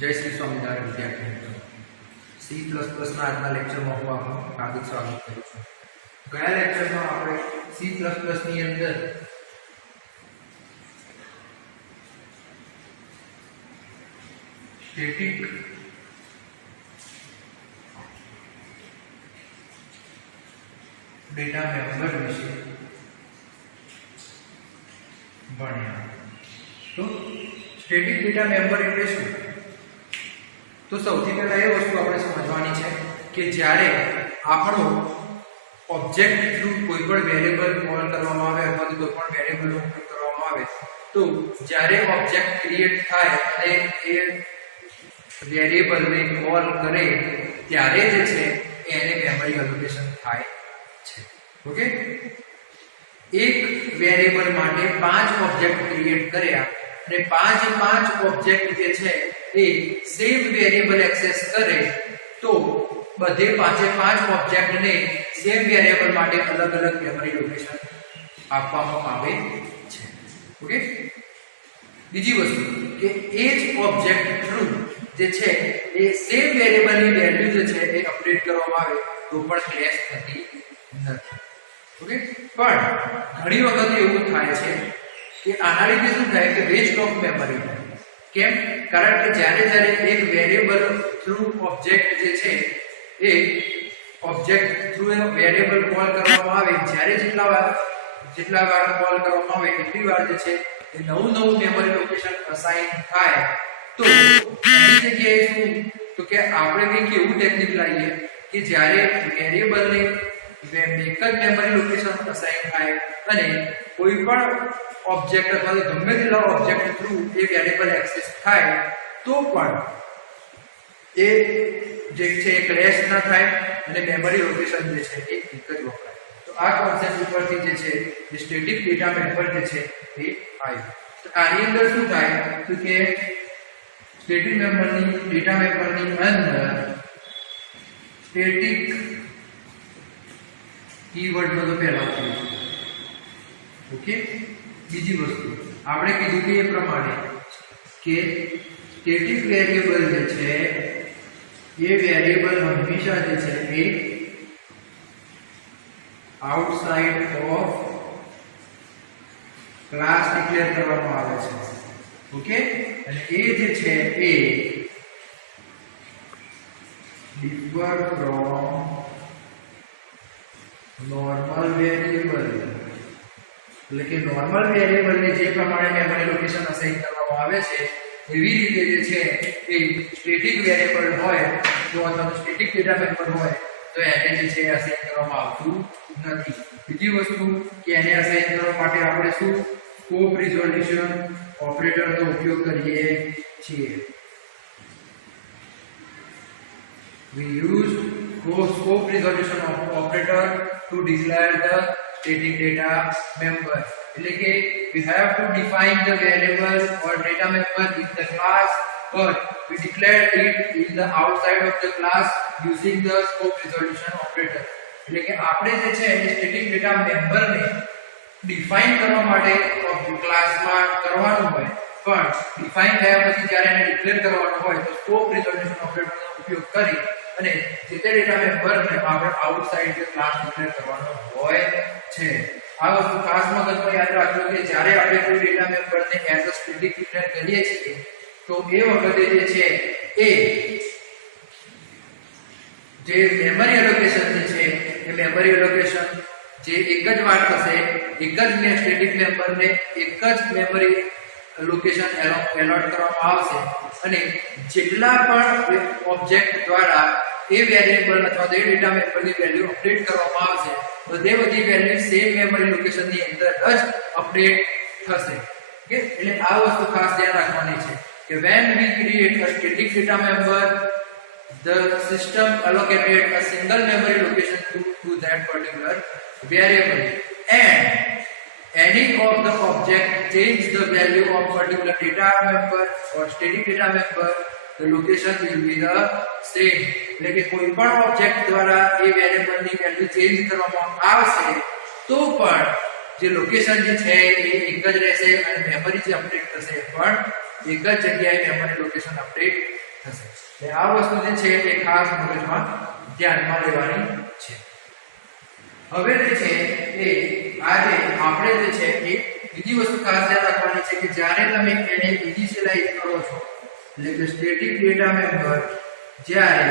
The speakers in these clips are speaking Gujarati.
जय श्री स्वामीनारायण विद्यार्थी मित्रों सी प्लस प्लस આજના લેક્ચરમાં હું આપનું હાર્દિક સ્વાગત કરું છું। ગયા લેક્ચરમાં આપણે સી પ્લસ પ્લસ ની અંદર સ્ટેટિક ડેટા મેમ્બર વિશે ભણ્યા। તો સ્ટેટિક ડેટા મેમ્બર એટલે શું? तो સૌથી પહેલા એ વસ્તુ આપણે સમજવાની છે કે જ્યારે આપણો ઓબ્જેક્ટ થ્રુ કોઈ પણ વેરિયેબલ કોલ કરવામાં આવે અથવા તો કોઈ પણ વેરિયેબલનો ઉપયોગ કરવામાં આવે તો જ્યારે ઓબ્જેક્ટ ક્રિએટ થાય અને એ વેરિયેબલને કોલ કરે ત્યારે જે છે એને મેમરી એલોકેશન થાય છે। ઓકે, એક વેરિયેબલ માટે 5 ઓબ્જેક્ટ ક્રિએટ કર્યા અને 5 ઓબ્જેક્ટ જે છે એ સેમ વેરિયેબલ એક્સેસ કરે તો બધે 5 ઓબ્જેક્ટને સેમ વેરિયેબલ માટે અલગ અલગ મેમરી લોકેશન આપવામાં આવે છે। ઓકે, બીજી વસ્તુ કે એ જ ઓબ્જેક્ટ થ્રુ જે છે એ સેમ વેરિયેબલની વેલ્યુ જે છે એ અપડેટ કરવામાં આવે તો પણ ક્લેશ થતી નથી। ઓકે, પણ ઘણી વખત એવું થાય છે કે આના લીધે શું થાય કે વેસ્ટ ઓફ મેમરી થાય। કેમ? કારણ કે જ્યારે એક વેરિયેબલ થ્રુ ઓબ્જેક્ટ જે છે એ ઓબ્જેક્ટ થ્રુ એ વેરિયેબલ કોલ કરવામાં આવે જ્યારે જેટલા વાર કોલ કરવામાં આવે એટલી વાર જે છે એ નવું મેમરી લોકેશન અસાઇન થાય તો એની જગ્યાએ શું તો કે આપણે કંઈક એવું ટેકનિક લાવીએ કે જ્યારે વેરિયેબલને એક જ મેમરી લોકેશન અસાઇન થાય અને કોઈ પણ ઓબ્જેક્ટ અથવા તો ગમે તેટલા ઓબ્જેક્ટ થ્રુ એ વેરિયેબલ એક્સેસ થાય તો પણ એ જે છે ક્લેશ ના થાય અને મેમરી લોકેશન જે છે એ એક જ વપરાય। તો આ કોન્સેપ્ટ ઉપરથી જે છે એ સ્ટેટિક ડેટા મેમ્બર જે છે એ આવ્યું। તો આની અંદર શું થાય તો કે સ્ટેટિક મેમ્બરની ડેટા મેમ્બરની અંદર સ્ટેટિક કીવર્ડ નો તો પહેલા ઉપયોગ છે। ઓકે, બીજી વસ્તુ આપણે કીધું કે એ પ્રમાણે કે સ્ટેટિક વેરિયેબલ જે છે એ વેરિયેબલ હંમેશા જે છે એ આઉટસાઇડ ઓફ ક્લાસ ડિક્લેર કરવામાં આવે છે। ઓકે, અને એ જે છે એ ડિફર ફ્રોમ નોર્મલ વેરિયેબલ એટલે કે નોર્મલ વેરિયેબલ ને જે પ્રમાણે મેમરી લોકેશન અસાઇન કરવામાં આવે છે એવી રીતે જે છે એ સ્ટેટિક વેરિયેબલ હોય તો અથવા સ્ટેટિક ડેટા મેમ્બર હોય તો એને જે છે અસાઇન કરવામાં આવતું નથી। બીજી વસ્તુ કે એને અસાઇન કરવા માટે આપણે શું સ્કોપ રિઝોલ્યુશન ઓપરેટરનો ઉપયોગ કરીએ છીએ। we use scope resolution operator to declare the static data member એટલે કે we have to define the variable or data member in the class but we declare it in the outside of the class using the scope resolution operator એટલે કે આપણે જે છે એ સ્ટેટિક ડેટા મેમ્બરને ડિફાઇન કરવા માટે ક્લાસમાં કરવાનું હોય પણ ડિફાઇન થયા પછી જ્યારે એને ડિક્લેર કરવાનું હોય તો સ્કોપ રિઝોલ્યુશન ઓપરેટરનો ઉપયોગ કરી અને જે તે ડેટા મેમ્બરને આપણે આઉટસાઇડ ધ ક્લાસ ડિક્લેર કરવાનો હોય છે। આ વસ્તુ ખાસ મગજમાં યાદ રાખજો કે જ્યારે આપણે કોઈ ડેટા મેમ્બરને એઝ અ સ્ટેટિક ડિક્લેર કરીએ છીએ તો એ વખતે જે છે એ જે મેમરી એલોકેશન જે છે એ મેમરી એલોકેશન જે એક જ વાર થશે એક જ સ્ટેટિક મેમ્બરને એક જ મેમરી લોકેશન એલોટ કરવામાં આવશે અને જેટલા પણ ઓબ્જેક્ટ દ્વારા એ વેરિયેબલ અથવા તો એ ડેટા મેમ્બરની વેલ્યુ અપડેટ કરવામાં આવશે બધી વેલ્યુ સેમ મેમરી લોકેશનની અંદર જ અપડેટ થશે। ઓકે, એટલે આ વસ્તુ ખાસ ધ્યાન રાખવાની છે કે when we create a static data member the system allocated a single memory location to that particular variable and any of the object change the value of particular data member or static data member the location will be the same એટલે કે કોઈ પણ ઓબ્જેક્ટ દ્વારા એ વેરિયેબલની વેલ્યુ ચેન્જ કરવામાં આવશે તો પણ જે લોકેશન જે છે એ એક જ રહેશે અને મેમરી જે અપડેટ થશે પણ એક જ જગ્યાએ મેમરી લોકેશન અપડેટ થશે. એટલે આ વસ્તુ જે છે એ ખાસ મગજમાં ધ્યાનમાં લેવાની છે. હવે જે છે એ આજે આપણે જે છે એ બીજી વસ્તુ ખાસ ધ્યાન રાખવાની છે કે જ્યારે તમે એને ઇનિશિયલાઇઝ કરો છો એટલે કે સ્ટેટિક ડેટા મેમ્બર જ્યારે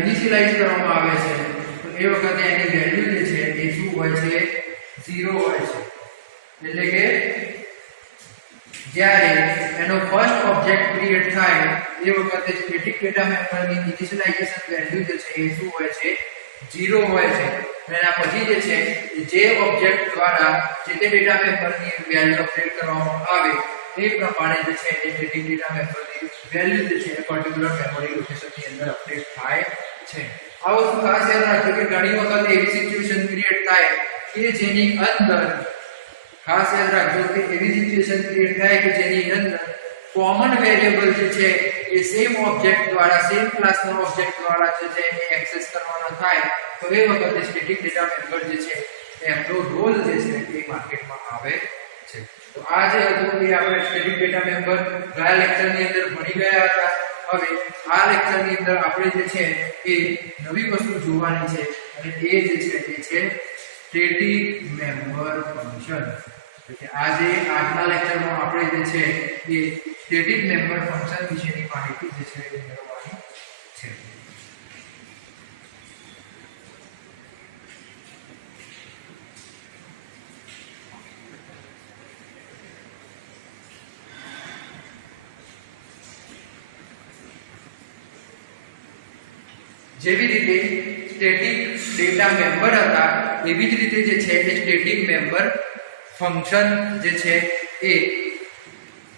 ઇનિશિયલાઇઝ કરવામાં આવે છે તો એ વખતે એની વેલ્યુ જે છે એ શું હોય છે 0 હોય છે. એટલે કે જ્યારે એનો ફર્સ્ટ ઓબ્જેક્ટ ક્રિએટ થાય એ વખતે સ્ટેટિક ડેટા મેમ્બરની ઇનિશિયલાઇઝેશન વેલ્યુ જે છે એ શું હોય છે 0 હોય છે. અને એના પછી જે ઓબ્જેક્ટ દ્વારા જે તે ડેટા મેમ્બરની વેલ્યુ અપડેટ કરવામાં આવે એ પ્રમાણે જે છે એ સ્ટેટિક ડેટા મેમ્બરની વેલ્યુ જે છે એ પર્ટિક્યુલર મેમરી લોકેશનની અંદર અપડેટ થાય છે. આ વસ્તુ ખાસ યાદ રાખજો કે ઘણી વખત એવી સિચ્યુએશન ક્રિએટ થાય કે જેની અંદર ખાસ યાદ રાખજો કે એવી સિચ્યુએશન ક્રિએટ થાય કે જેની અંદર કોમન વેરિયેબલ જે છે એ સેમ ઓબ્જેક્ટ દ્વારા સેમ ક્લાસના ઓબ્જેક્ટ દ્વારા જે છે એ એક્સેસ કરવાનો થાય તો એ વખતે સ્ટેટિક ડેટા મેમ્બર જે છે એમનો રોલ જે છે એ માર્કેટમાં આવે છે. તો આ જે હતું એ આપણે સ્ટેટિક ડેટા મેમ્બર ગયા લેક્ચરની અંદર ભણી ગયા હતા. હવે આ લેક્ચરની અંદર આપણે જે છે એ નવી વસ્તુ જોવાની છે અને એ જે છે એ છે સ્ટેટિક મેમ્બર ફંક્શન. એટલે આજે આજના લેક્ચરમાં આપણે જે છે એ સ્ટેટિક મેમ્બર ફંક્શન વિશેની માહિતી જે છે એ મેળવવાની છે. જેવી રીતે સ્ટેટિક ડેટા મેમ્બર હતા એવી જ રીતે જે છે એ સ્ટેટિક મેમ્બર ફંક્શન જે છે એ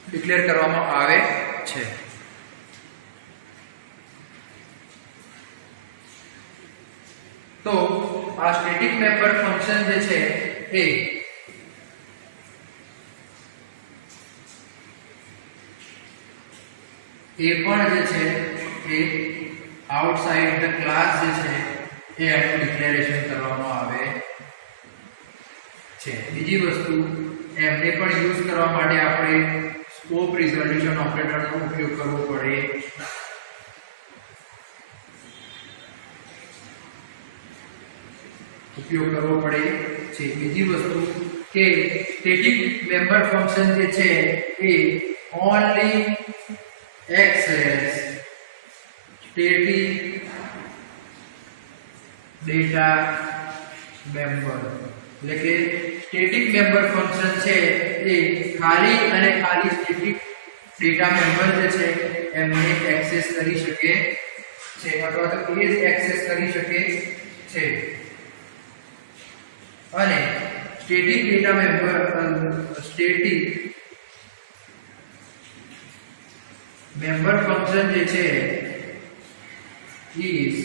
ડિક્લેર કરવામાં આવે છે. તો આ સ્ટેટિક મેમ્બર ફંક્શન જે છે એ પણ જે છે એ આઉટસાઇડ ધ ક્લાસ જે છે એ એનું ડિક્લેરેશન કરવામાં આવે છે. બીજી વસ્તુ એમને પણ યુઝ કરવા માટે આપણે સ્કોપ રિઝોલ્યુશન ઓપરેટરનો ઉપયોગ કરવો પડે છે. બીજી વસ્તુ કે સ્ટેટિક મેમ્બર ફંક્શન જે છે એ only access static data member. એટલે કે સ્ટેટિક મેમ્બર ફંક્શન છે એ ખાલી અને ખાલી સ્ટેટિક ડેટા મેમ્બર જે છે એમને એક્સેસ કરી શકે છે અથવા તો એ જ એક્સેસ કરી શકે છે. અને static data member static member function જે છે is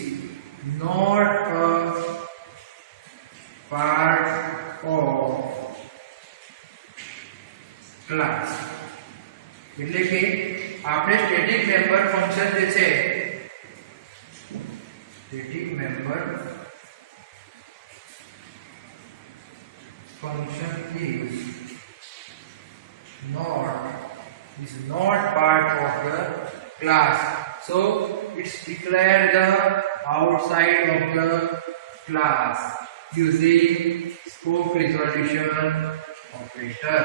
not a part of class. એટલે કે આપણે સ્ટેટિક મેમ્બર ફંક્શન જે છે static member function is not part of the class, so it's declared the outside of the class using scope resolution operator.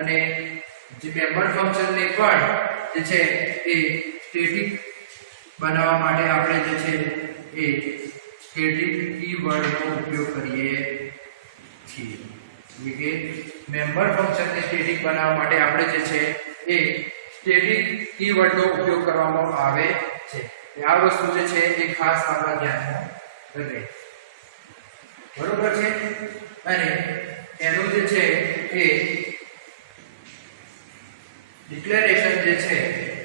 અને જે મેમ્બર ફંક્શન ને પણ જે છે એ સ્ટેટિક બનાવવા માટે આપણે જે છે એ સ્ટેટિક કીવર્ડનો ઉપયોગ કરીએ છીએ. એટલે કે મેમ્બર ફંક્શન ને સ્ટેટિક બનાવવા માટે આપણે જે છે એ સ્ટેટિક કીવર્ડનો ઉપયોગ કરવામાં આવે છે. આ વસ્તુ જે છે એ ખાસ આપણા ધ્યાનમાં રહે. બરોબર છે. અને એનું જે છે એ ડિક્લેરેશન જે છે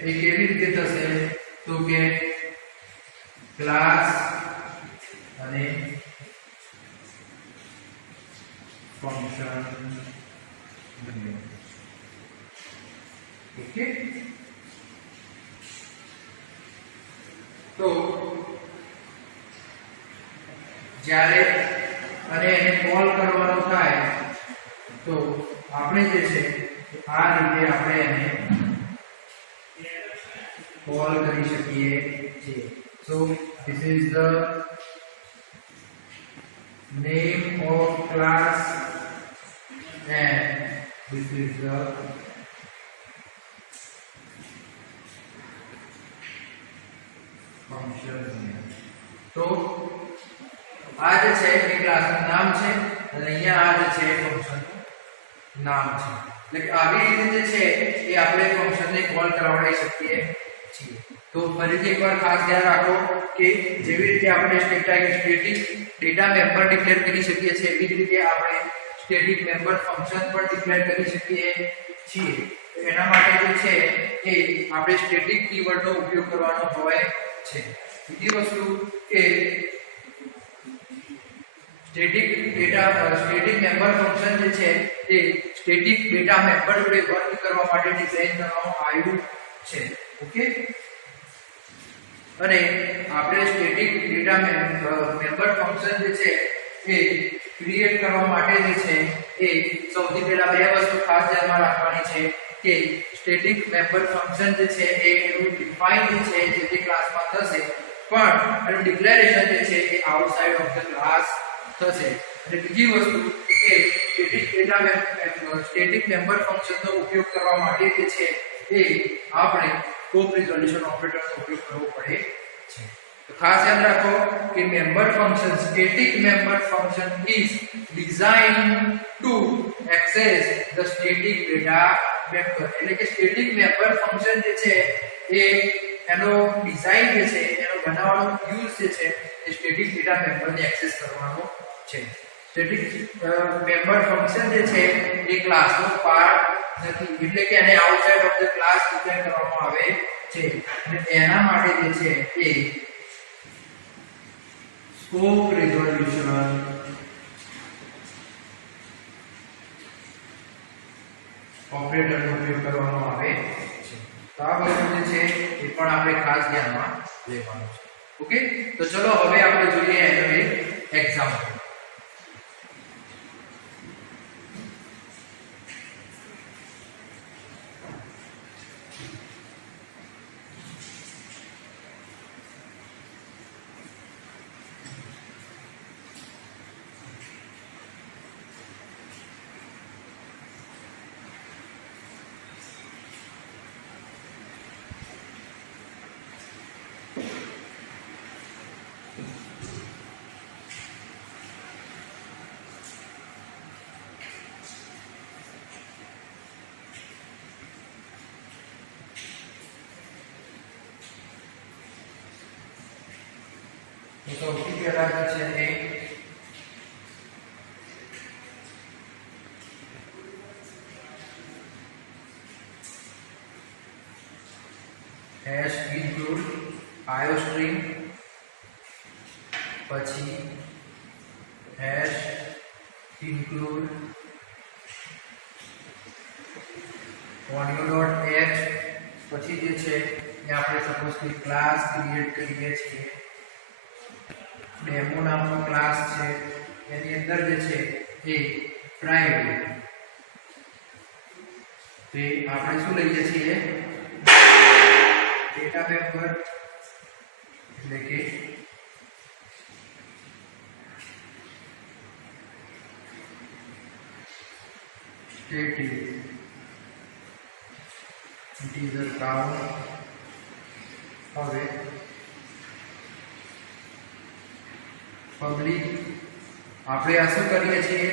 એ કેવી રીતે થશે તો કે ક્લાસ અને ફંક્શન બંને. ઓકે. તો જ્યારે અને એને કોલ કરવાનો થાય તો આપણે જે છે આ રીતે આપણે એને કોલ કરી શકીએ છીએ. So this is the name of class and this is the function name. તો આ જે છે એ ક્લાસનું નામ છે અને અહીંયા આ જે છે ફંક્શનનું નામ છે. એટલે કે આવી રીતે જે છે એ આપણે ફંક્શનને કોલ કરાવડાવી શકીએ છીએ. તો ફરીથી એકવાર ખાસ ધ્યાન રાખો કે જેવી રીતે આપણે સ્ટેટિક ડેટા મેમ્બર ડિક્લેર કરી શકીએ છીએ એવી જ રીતે આપણે સ્ટેટિક મેમ્બર ફંક્શન પણ ડિક્લેર કરી શકીએ છીએ. એના માટે જે છે એ આપણે સ્ટેટિક કીવર્ડનો ઉપયોગ કરવાનો હોય છે. બીજી વસ્તુ કે સ્ટેટિક મેમ્બર ફંક્શન જે છે એ સ્ટેટિક ડેટા મેમ્બર જોડે વર્ક કરવા માટે ડિઝાઇન કરવામાં આવ્યું છે. ઓકે, અને આપણે સ્ટેટિક ડેટા મેમ્બર ફંક્શન જે છે એ ક્રિએટ કરવા માટે જે છે એ સૌથી પહેલા બે વસ્તુ ખાસ ધ્યાનમાં રાખવાની છે કે સ્ટેટિક મેમ્બર ફંક્શન જે છે એ એનું ડિફાઇન છે જે તે ક્લાસમાં થશે, પણ એનું ડિક્લેરેશન જે છે એ આઉટસાઇડ ઓફ ધ ક્લાસ થશે. અને બીજી વસ્તુ કે સ્ટેટિક મેમ્બર ફંક્શનનો ઉપયોગ કરવા માટે જે છે એ આપણે સ્કોપ રિઝોલ્યુશન ઓપરેટરનો ઉપયોગ કરવો પડે છે. તો ખાસ યાદ રાખો કે member function static member function is designed to access the static data member. એટલે કે સ્ટેટિક મેમ્બર ફંક્શન જે છે એ એનો ડિઝાઇન જે છે એનો બનાવવાનો યુઝ જે છે એ સ્ટેટિક ડેટા મેમ્બરને એક્સેસ કરવાનો છે. સ્ટેટિક મેમ્બર ફંક્શન જે છે એ ક્લાસનો પાર્ટ નથી, એટલે કે એને outside of the class declare કરવામાં આવે છે. અને એના માટે જે છે એ સ્કોપ રિઝોલ્યુશન ઓપરેટરનો ઉપયોગ કરવામાં આવે છે. તો આ વસ્તુ જે છે એ પણ આપણે ખાસ ધ્યાનમાં લેવાનું છે. ઓકે, તો ચલો હવે આપણે જોઈએ એનો એક એક્ઝામ્પલ. સૌથી પહેલા જે છે એ hash include iostream, પછી hash include audio.h, પછી જે છે એ આપણે સપોઝ કે ક્લાસ ક્રિએટ કરીએ છીએ, ડેમો નામનો ક્લાસ છે, એની અંદર જે છે એ પ્રાઇવેટ તે આપણે શું લઈએ છીએ ડેટા મેમ્બર, એટલે કે સ્ટેટિક ઇન્ટિજર કાઉન્ટ. હવે પબ્લિક આપણે આ શું કરીએ છીએ,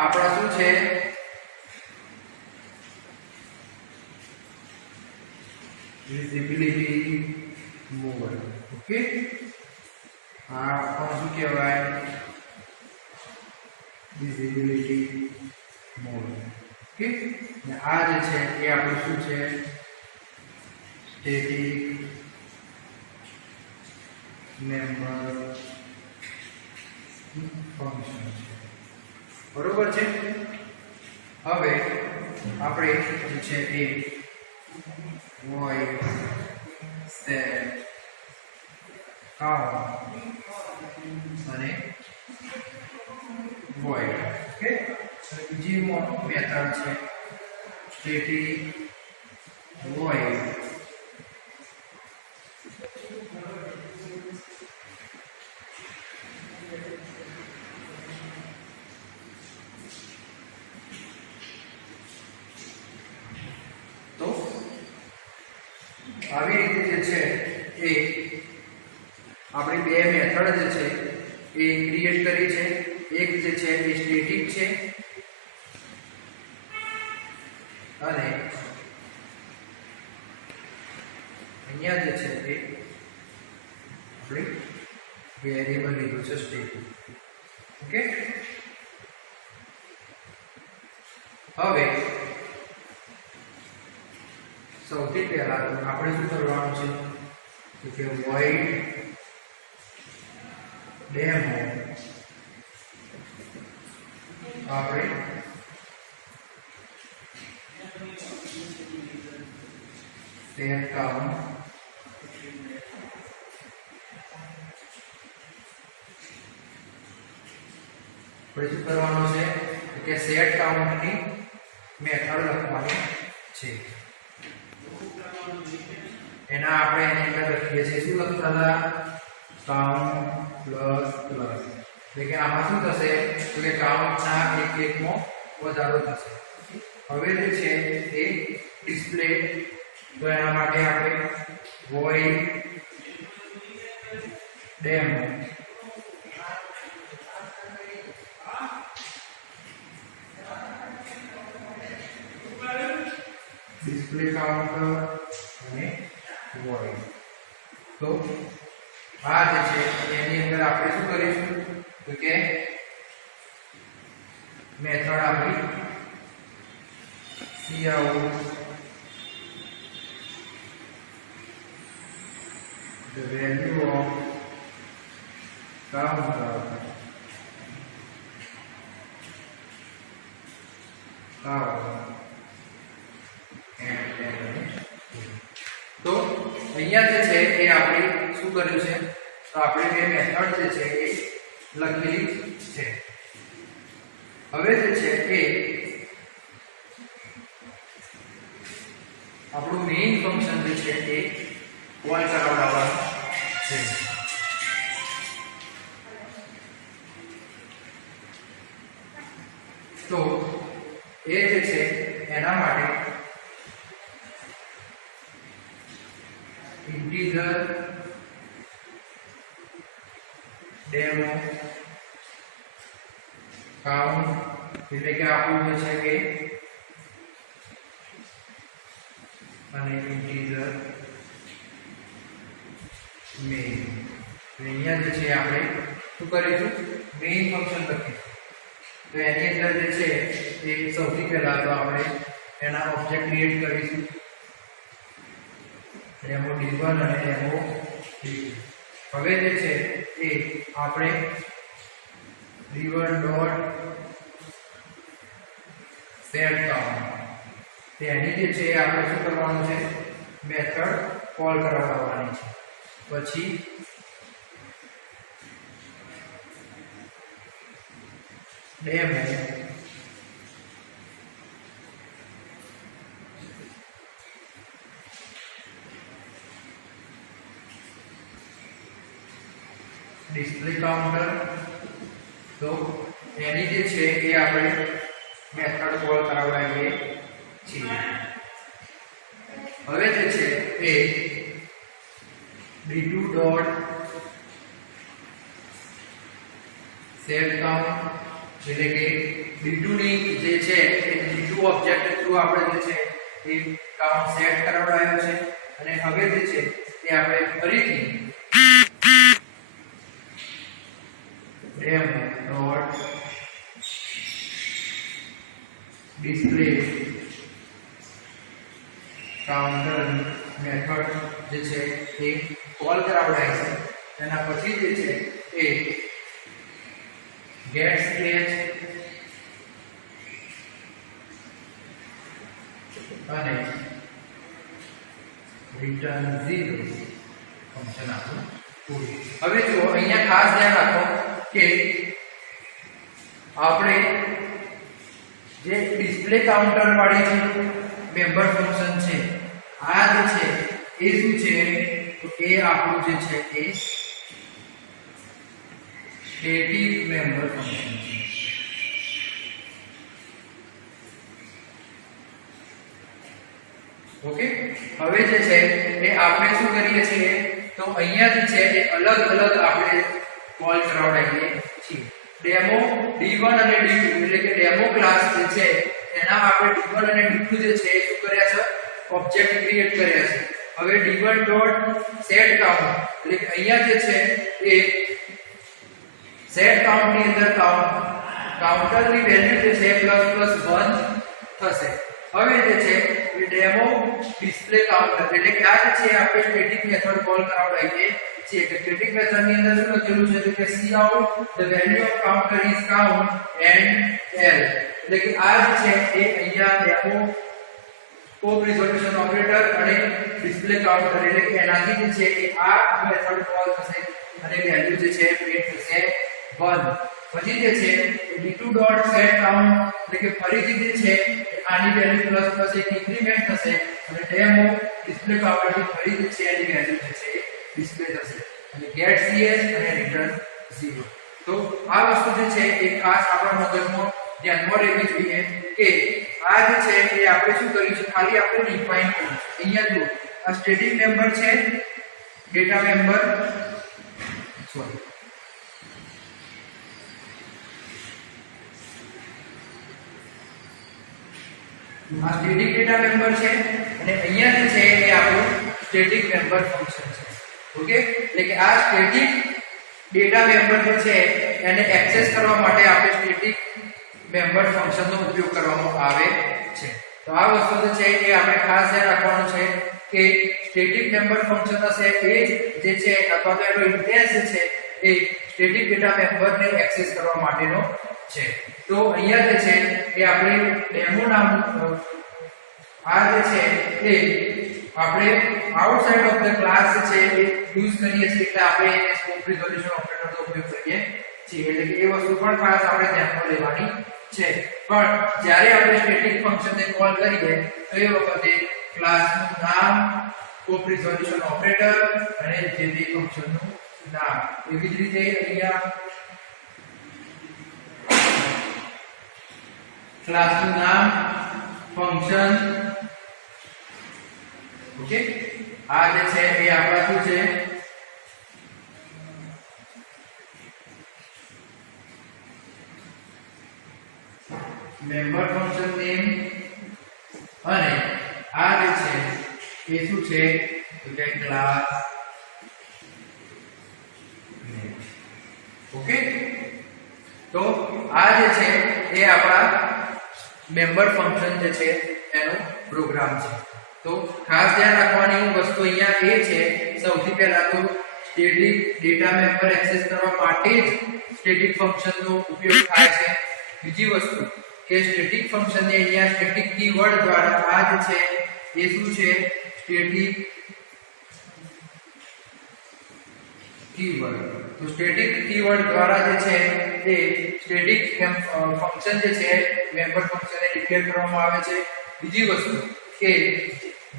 આપણા શું છે વિઝિબિલિટી મોડ. ઓકે, આ શું કહેવાય વિઝિબિલિટી મોડ. ઓકે, અને આ જે છે એ આપણું શું છે સ્ટેટિક મેમ્બર ફંક્શન છે. બરોબર છે. હવે આપણે જે છે એ void set count અને void. ઓકે, બીજી મેથડ છે સ્ટેટિક void આવી રીતે જે છે એ આપણે બે મેથડ જે છે એ ક્રિએટ કરી છે. એક જે છે એ સ્ટેટિક છે અને અહીંયા જે છે એ આપણે વેરિયેબલ લીધું છે સ્ટેટિક. ઓકે, હવે સૌથી પહેલા આપણે શું કરવાનું છે કે void demo આપણે set count પછી શું કરવાનું છે કે set count ની મેથડ લખવાની છે. એના આપણે એની અંદર લખીએ છીએ શું લખતા હતા count પ્લસ પ્લસ. એટલે કે આમાં શું થશે તો કે count ના એક એકમાં વધારો થશે. હવે જે છે એ ડિસ્પ્લે, તો એના માટે આપણે void demo display counter અને void. તો આ જે છે એની અંદર આપણે શું કરીશું તો કે મેથડ આપણી cout the value of counter તો અહીંયા જે છે એ આપણે શું કર્યું છે તો આપણે બે મેથડ જે છે એ લખેલી છે. હવે જે છે એ આપણું મેઇન ફંક્શન જે છે એ કોલ કરાવવાનું છે. તો એ જે છે એના માટે integer demo count એટલે કે આપણું જે છે કે અને integer main. અહીંયા જે છે આપણે શું કરીશું મેઇન ફંક્શન લખીશું. તો એની અંદર જે છે એ સૌથી પહેલા તો આપણે એના ઓબ્જેક્ટ ક્રિએટ કરીશું demo d1 અને demo d2. હવે જે છે એ આપણે d1 ડોટ set count તેની જે છે આપણે શું કરવાનું છે મેથડ કોલ કરાવવાની છે. પછી demo display counter. તો એની જે છે એ આપણે મેથડ કોલ કરાવવાની છે. હવે જે છે એ d2 ડોટ set count એટલે કે d2 ની જે છે એ d2 ઓબ્જેક્ટ થ્રુ આપણે જે છે એ કાઉન્ટ સેટ કરાવડાયો છે. અને હવે જે છે એ આપણે ફરીથી demo dot display counter method જે છે એ કોલ કરાવડાય છે. એના પછી જે છે એ get stage અને return 0 ફંક્શન આપણું પૂરું. હવે જો અહીંયા ખાસ ધ્યાન રાખો કે આપણે જે ડિસ્પ્લે કાઉન્ટર વાળી જે મેમ્બર ફંક્શન છે આ જે છે એ શું છે તો એ આપણું જે છે એ સ્ટેટિક મેમ્બર ફંક્શન છે. ઓકે, હવે જે છે એ આપણે શું કરીએ છીએ તો અહીંયા જે છે એ અલગ અલગ આપણે કોલ કરાવડાવીએ છીએ. ડેમો D1 અને D2 એટલે કે ડેમો ક્લાસ જે છે એના આપણે D1 અને D2 જે છે એ શું કર્યા છે ઓબ્જેક્ટ ક્રિએટ કર્યા છે. હવે d1.setCount એટલે કે અહીંયા જે છે એ setCount ની અંદર કાઉન્ટરની વેલ્યુ જે છે ++1 થશે. હવે જે છે એ ડેમો ડિસ્પ્લે કાઉન્ટર એટલે કે આ જે છે આપણે સ્ટેટિક મેથડ કોલ કરાવડાવીએ છીએ કે સ્ટેટિક મેથડ ની અંદર શું લખેલું છે કે cout the value of counter is count and l એટલે કે આ જે છે એ અહીંયા ડેમો સ્કોપ રિઝોલ્યુશન ઓપરેટર અને ડિસ્પ્લે કાઉન્ટર એટલે કે એનાથી જે છે એ આ મેથડ કોલ થશે અને વેલ્યુ જે છે પ્રિન્ટ થશે 1. પછી જે છે d2.setCount એટલે કે ફરીથી જે છે આની વેલ્યુ ++ એક ઇન્ક્રીમેન્ટ થશે અને ડેમો ડિસ્પ્લે કાઉન્ટર થી ફરી જે છે એની વેલ્યુ જે છે ડિસ્પ્લે થશે અને get cs અને return 0. તો આ વસ્તુ જે છે એ ખાસ આપણા મગજમાં ધ્યાનમાં રહેવી જોઈએ કે આ જે છે એ આપણે શું કર્યું છે ખાલી આપણે ડિફાઇન કર્યું છે. અહીંયા જુઓ આ સ્ટેટિક મેમ્બર છે ડેટા મેમ્બર સોરી આ સ્ટેટિક ડેટા મેમ્બર છે અને અહીંયા જે છે એ આપણું સ્ટેટિક મેમ્બર ફંક્શન છે. ઓકે, એટલે કે આ સ્ટેટિક ડેટા મેમ્બર જે છે એને એક્સેસ કરવા માટે આપણે સ્ટેટિક મેમ્બર ફંક્શનનો ઉપયોગ કરવામાં આવે છે. તો આ વસ્તુ જે છે એ આપણે ખાસ ધ્યાન રાખવાનું છે કે સ્ટેટિક મેમ્બર ફંક્શન હશે એ જે છે અથવા તો એનો ઇન્ટેન્સ છે એ સ્ટેટિક ડેટા મેમ્બરને એક્સેસ કરવા માટેનો છે. તો અહીંયા જે છે એ આપણે ડેમો નામનું આ જે છે એ આપણે આઉટસાઇડ ઓફ ધ ક્લાસ છે એ યુઝ કરીએ છીએ એટલે આપણે એને સ્કોપ રિઝોલ્યુશન ઓપરેટરનો ઉપયોગ કરીએ છીએ. એટલે કે એ વસ્તુ પણ ખાસ આપણે ધ્યાનમાં લેવાની છે. પણ જ્યારે આપણે સ્ટેટિક ફંક્શનને કોલ કરીએ તો એ વખતે ક્લાસનું નામ સ્કોપ રિઝોલ્યુશન ઓપરેટર અને જે તે ફંક્શનનું નામ એવી જ રીતે અહીંયા ક્લાસનું નામ ફંક્શન ઓકે આ જે છે એ આપણા શું છે મેમ્બર ફંક્શન નેમ અને આ જે છે એ શું છે તો કે ક્લાસ ઓકે. તો આ જે છે એ આપણા મેમ્બર ફંક્શન જે છે એનો પ્રોગ્રામ છે. તો ખાસ ધ્યાન રાખવાની વસ્તુ અહીંયા એ છે સૌથી પહેલા તો સ્ટેટિક ડેટા મેમ્બર એક્સેસ કરવા માટે જ સ્ટેટિક ફંક્શનનો ઉપયોગ થાય છે. બીજી વસ્તુ કે સ્ટેટિક ફંક્શનને અહીંયા સ્ટેટિક કીવર્ડ દ્વારા આ જે છે એ શું છે સ્ટેટિક કીવર્ડ. તો સ્ટેટિક કીવર્ડ દ્વારા જે છે એ સ્ટેટિક ફંક્શન જે છે મેમ્બર ફંક્શનને ડિક્લેર કરવામાં આવે છે. બીજી વસ્તુ કે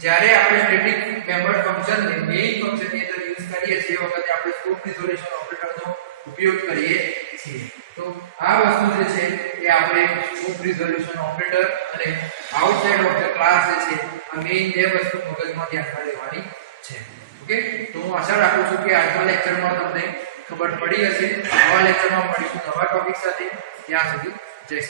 જ્યારે આપણે સ્ટેટિક મેમ્બર ફંક્શનને મેઇન ફંક્શનની અંદર યુઝ કરીએ છીએ વખતે આપણે સ્કોપ રિઝોલ્યુશન ઓપરેટરનો ઉપયોગ કરીએ છીએ. તો આ વસ્તુ જે છે એ આપણે સ્કોપ રિઝોલ્યુશન ઓપરેટર અને આઉટસાઇડ ઓફ ધ ક્લાસ જે છે આ મેઇન બે વસ્તુ મગજમાં ધ્યાનમાં લેવાની છે. ઓકે, તો હું આશા રાખું છું કે આજના લેક્ચરમાં તમને ખબર પડી હશે. નવા લેક્ચરમાં મળીશું નવા ટોપિક સાથે. ત્યાં સુધી જય